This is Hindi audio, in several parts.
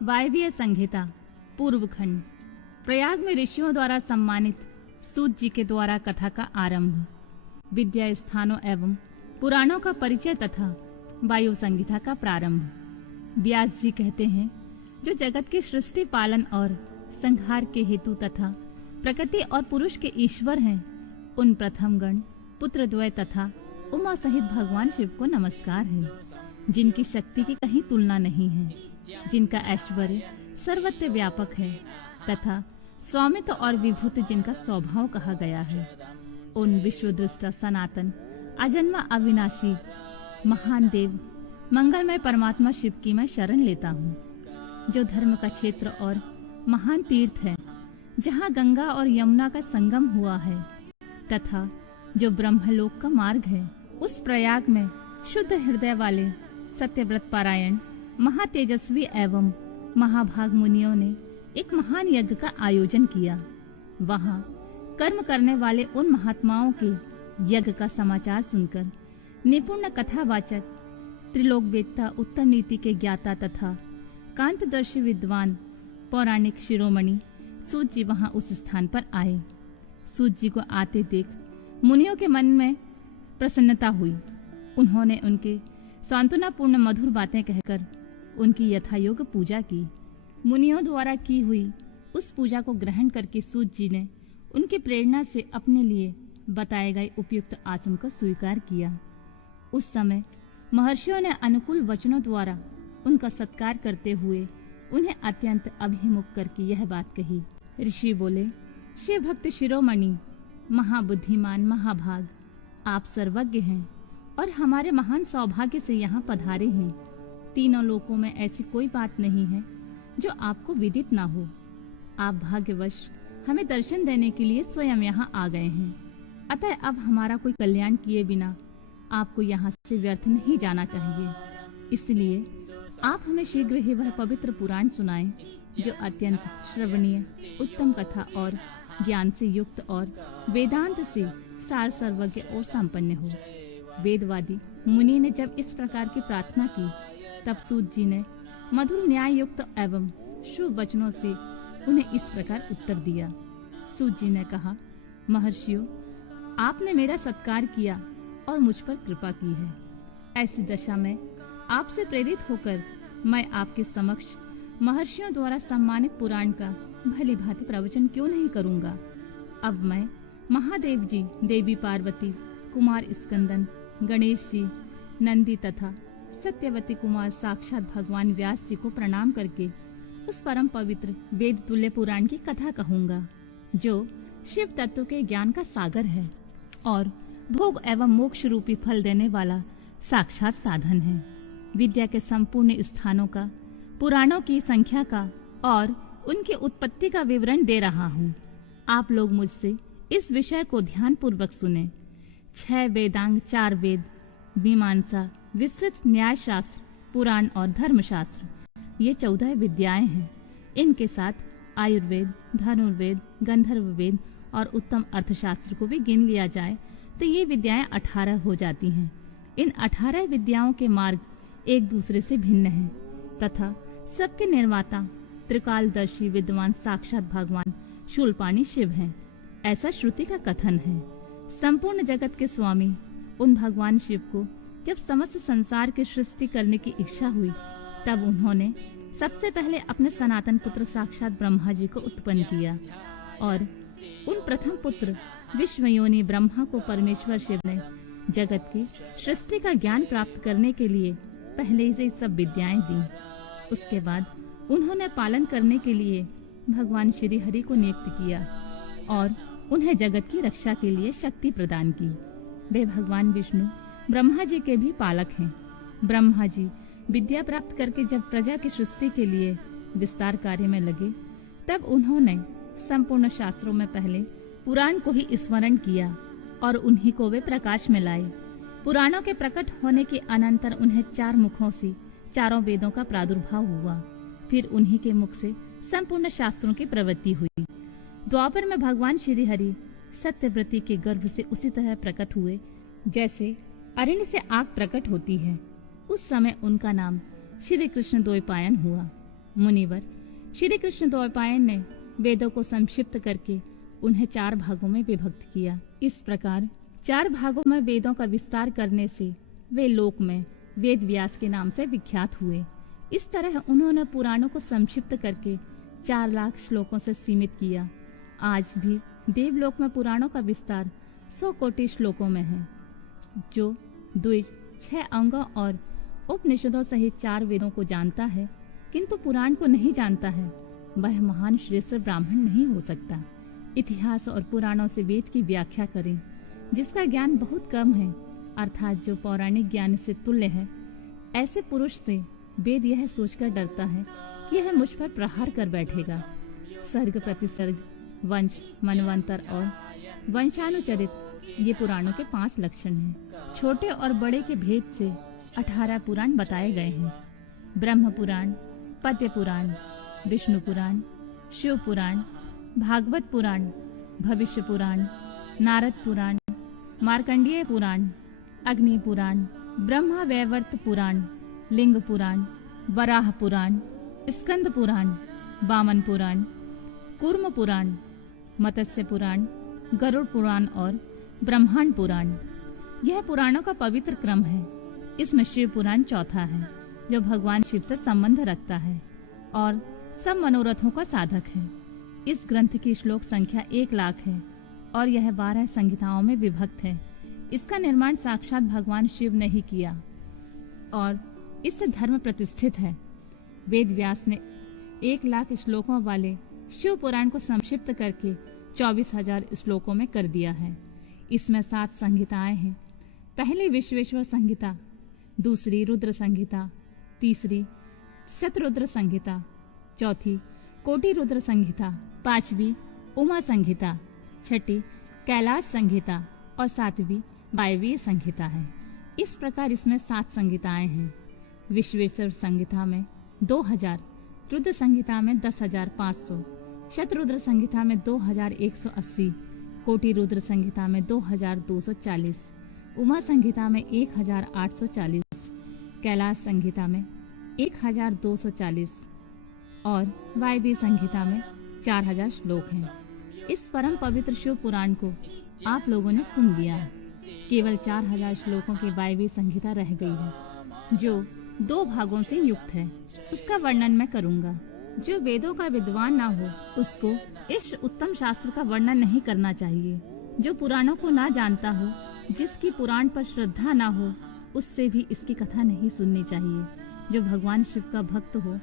वायवीय संहिता पूर्व खंड। प्रयाग में ऋषियों द्वारा सम्मानित सूत जी के द्वारा कथा का आरंभ। विद्या स्थानों एवं पुराणों का परिचय तथा वायु संहिता का प्रारंभ। व्यास जी कहते हैं, जो जगत के सृष्टि पालन और संहार के हेतु तथा प्रकृति और पुरुष के ईश्वर हैं, उन प्रथम गण पुत्रद्वय तथा उमा सहित भगवान शिव को नमस्कार है, जिनकी शक्ति की कहीं तुलना नहीं है, जिनका ऐश्वर्य सर्वत्र व्यापक है तथा स्वामित्व और विभूति जिनका स्वभाव कहा गया है। उन विश्वदृष्टा सनातन अजन्मा अविनाशी महान देव मंगलमय परमात्मा शिव की मैं शरण लेता हूँ, जो धर्म का क्षेत्र और महान तीर्थ है, जहाँ गंगा और यमुना का संगम हुआ है तथा जो ब्रह्मलोक का मार्ग है। उस प्रयाग में शुद्ध हृदय वाले सत्यव्रत पारायण महातेजस्वी एवं महाभाग मुनियों ने एक महान यज्ञ का आयोजन किया। वहाँ कर्म करने वाले उन महात्माओं के यज्ञ का समाचार सुनकर निपुण कथावाचक, त्रिलोकवेत्ता, उत्तम नीति के ज्ञाता तथा कांतदर्शी विद्वान पौराणिक शिरोमणि सूत जी वहाँ उस स्थान पर आए। सूत जी को आते देख मुनियों के मन में प्रसन्नता हुई। उन्होंने उनके सांत्वनापूर्ण मधुर बातें कहकर उनकी यथायोग्य पूजा की। मुनियों द्वारा की हुई उस पूजा को ग्रहण करके सूत जी ने उनकी प्रेरणा से अपने लिए बताए गए उपयुक्त आसन को स्वीकार किया। उस समय महर्षियों ने अनुकूल वचनों द्वारा उनका सत्कार करते हुए उन्हें अत्यंत अभिमुख करके यह बात कही। ऋषि बोले, शिव भक्त शिरोमणि, महाबुद्धिमान महाभाग, आप सर्वज्ञ हैं और हमारे महान सौभाग्य से यहाँ पधारे हैं। तीनों लोकों में ऐसी कोई बात नहीं है जो आपको विदित ना हो। आप भाग्यवश हमें दर्शन देने के लिए स्वयं यहाँ आ गए हैं, अतः अब हमारा कोई कल्याण किए बिना आपको यहाँ से व्यर्थ नहीं जाना चाहिए। इसलिए आप हमें शीघ्र ही वह पवित्र पुराण सुनाएं, जो अत्यंत श्रवणीय, उत्तम कथा और ज्ञान से युक्त और वेदांत से सार सर्वज्ञ और संपन्न हो। वेदवादी मुनि ने जब इस प्रकार की प्रार्थना की, तब सूत जी ने मधुर न्याय युक्त एवं शुभ वचनों से उन्हें इस प्रकार उत्तर दिया। सूत जी ने कहा, महर्षियों, आपने मेरा सत्कार किया और मुझ पर कृपा की है। ऐसी दशा में आपसे प्रेरित होकर मैं आपके समक्ष महर्षियों द्वारा सम्मानित पुराण का भली भांति प्रवचन क्यों नहीं करूंगा। अब मैं महादेव जी, देवी पार्वती, कुमार स्कंदन, गणेश जी, नंदी तथा सत्यवती कुमार साक्षात भगवान व्यास जी को प्रणाम करके उस परम पवित्र वेद तुल्य पुराण की कथा कहूंगा, जो शिव तत्व के ज्ञान का सागर है और भोग एवं मोक्ष रूपी फल देने वाला साक्षात साधन है। विद्या के संपूर्ण स्थानों का, पुराणों की संख्या का और उनकी उत्पत्ति का विवरण दे रहा हूँ। आप लोग मुझसे इस विषय को ध्यान पूर्वक सुने। 6 वेदांग, 4 वेद, मीमांसा, विस्तृत न्याय शास्त्र, पुराण और धर्मशास्त्र, ये 14 विद्याएं हैं। इनके साथ आयुर्वेद, धनुर्वेद, गंधर्व वेद और उत्तम अर्थशास्त्र को भी गिन लिया जाए तो ये विद्याएं 18 हो जाती हैं। इन 18 विद्याओं के मार्ग एक दूसरे से भिन्न हैं तथा सबके निर्माता त्रिकालदर्शी विद्वान साक्षात भगवान शूलपाणी शिव हैं, ऐसा श्रुति का कथन है। संपूर्ण जगत के स्वामी उन भगवान शिव को जब समस्त संसार की सृष्टि करने की इच्छा हुई, तब उन्होंने सबसे पहले अपने सनातन पुत्र साक्षात ब्रह्मा जी को उत्पन्न किया और उन प्रथम पुत्र विश्वयोनि ब्रह्मा को परमेश्वर शिव ने जगत की सृष्टि का ज्ञान प्राप्त करने के लिए पहले से सब विद्याएं दी। उसके बाद उन्होंने पालन करने के लिए भगवान श्री हरि को नियुक्त किया और उन्हें जगत की रक्षा के लिए शक्ति प्रदान की। वे भगवान विष्णु ब्रह्मा जी के भी पालक हैं। ब्रह्मा जी विद्या प्राप्त करके जब प्रजा की सृष्टि के लिए विस्तार कार्य में लगे, तब उन्होंने संपूर्ण शास्त्रों में पहले पुराण को ही स्मरण किया और उन्हीं को वे प्रकाश में लाए। पुराणों के प्रकट होने के अनंतर उन्हें 4 मुखों से 4 वेदों का प्रादुर्भाव हुआ। फिर उन्हीं के मुख से संपूर्ण शास्त्रों की प्रवृत्ति हुई। द्वापर में भगवान श्री हरि सत्यव्रती के गर्भ से उसी तरह प्रकट हुए जैसे अरण्य से आग प्रकट होती है। उस समय उनका नाम श्री कृष्ण द्वैपायन हुआ। मुनिवर श्री कृष्ण द्वैपायन ने वेदों को संक्षिप्त करके उन्हें 4 भागों में विभक्त किया। इस प्रकार 4 भागों में वेदों का विस्तार करने से वे लोक में वेद व्यास के नाम से विख्यात हुए। इस तरह उन्होंने पुराणों को संक्षिप्त करके 4 लाख श्लोकों से सीमित किया। आज भी देवलोक में पुराणों का विस्तार 100 कोटि श्लोकों में है। जो द्विज 6 अंगों और उपनिषदों सहित 4 वेदों को जानता है किंतु पुराण को नहीं जानता है, वह महान श्रेष्ठ ब्राह्मण नहीं हो सकता। इतिहास और पुराणों से वेद की व्याख्या करें। जिसका ज्ञान बहुत कम है, अर्थात जो पौराणिक ज्ञान से तुल्य है, ऐसे पुरुष से वेद यह सोचकर डरता है कि यह मुझ पर प्रहार कर बैठेगा। सर्ग प्रतिसर्ग, वंश, मनवंतर और वंशानुचरित ये पुराणों के 5 लक्षण हैं। छोटे और बड़े के भेद से 18 पुराण बताए गए हैं। ब्रह्म पुराण, पद्य पुराण, विष्णु पुराण, शिव पुराण, भागवत पुराण, भविष्य पुराण, नारद पुराण, मार्कंडेय पुराण, अग्नि पुराण, ब्रह्मा वैवर्त पुराण, लिंग पुराण, वराह पुराण, स्कंद पुराण, वामन पुराण, कूर्म पुराण, मत्स्य पुराण, गरुड़ पुराण और ब्रह्मांड पुराण। यह पुराणों का पवित्र क्रम है। इसमें शिव पुराण चौथा है, जो भगवान शिव से संबंध रखता है और सब मनोरथों का साधक है। इस ग्रंथ की श्लोक संख्या 1 लाख है और यह 12 संहिताओं में विभक्त है। इसका निर्माण साक्षात भगवान शिव ने ही किया और इससे धर्म प्रतिष्ठित है। वेद व्यास ने 1 लाख श्लोकों वाले शिव पुराण को संक्षिप्त करके 24,000 श्लोकों में कर दिया है। इसमें 7 संहिताएं हैं। पहली विश्वेश्वर संहिता, दूसरी रुद्र संहिता, तीसरी शतरुद्र संहिता, चौथी कोटि रुद्र संहिता, 5वीं उमा संहिता, 6ठी कैलाश संहिता और 7वीं वायवीय संहिता है। इस प्रकार इसमें 7 संहिताएं हैं। विश्वेश्वर संहिता में 2000, रुद्र संहिता में 10,500, शतरुद्र संहिता में 2,180, कोटि रुद्र संहिता में 2,240, उमा संहिता में 1,840, कैलाश संहिता में 1,240 और वायवीय संहिता में 4,000 श्लोक हैं। इस परम पवित्र शिव पुराण को आप लोगों ने सुन लिया है। केवल 4,000 श्लोकों की वायवीय संहिता रह गई है, जो 2 भागों से युक्त है। उसका वर्णन मैं करूंगा। जो वेदों का विद्वान ना हो, उसको इस उत्तम शास्त्र का वर्णन नहीं करना चाहिए। जो पुराणों को ना जानता हो, जिसकी पुराण पर श्रद्धा ना हो, उससे भी इसकी कथा नहीं सुननी चाहिए। जो भगवान शिव का भक्त हो,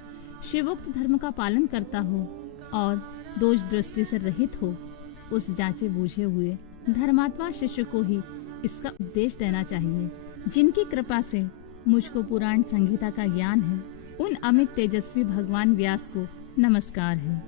शिवोक्त धर्म का पालन करता हो और दोष दृष्टि से रहित हो, उस जांचे बूझे हुए धर्मात्मा शिष्य को ही इसका उपदेश देना चाहिए। जिनकी कृपा से मुझको पुराण संहिता का ज्ञान है, उन अमित तेजस्वी भगवान व्यास को नमस्कार है।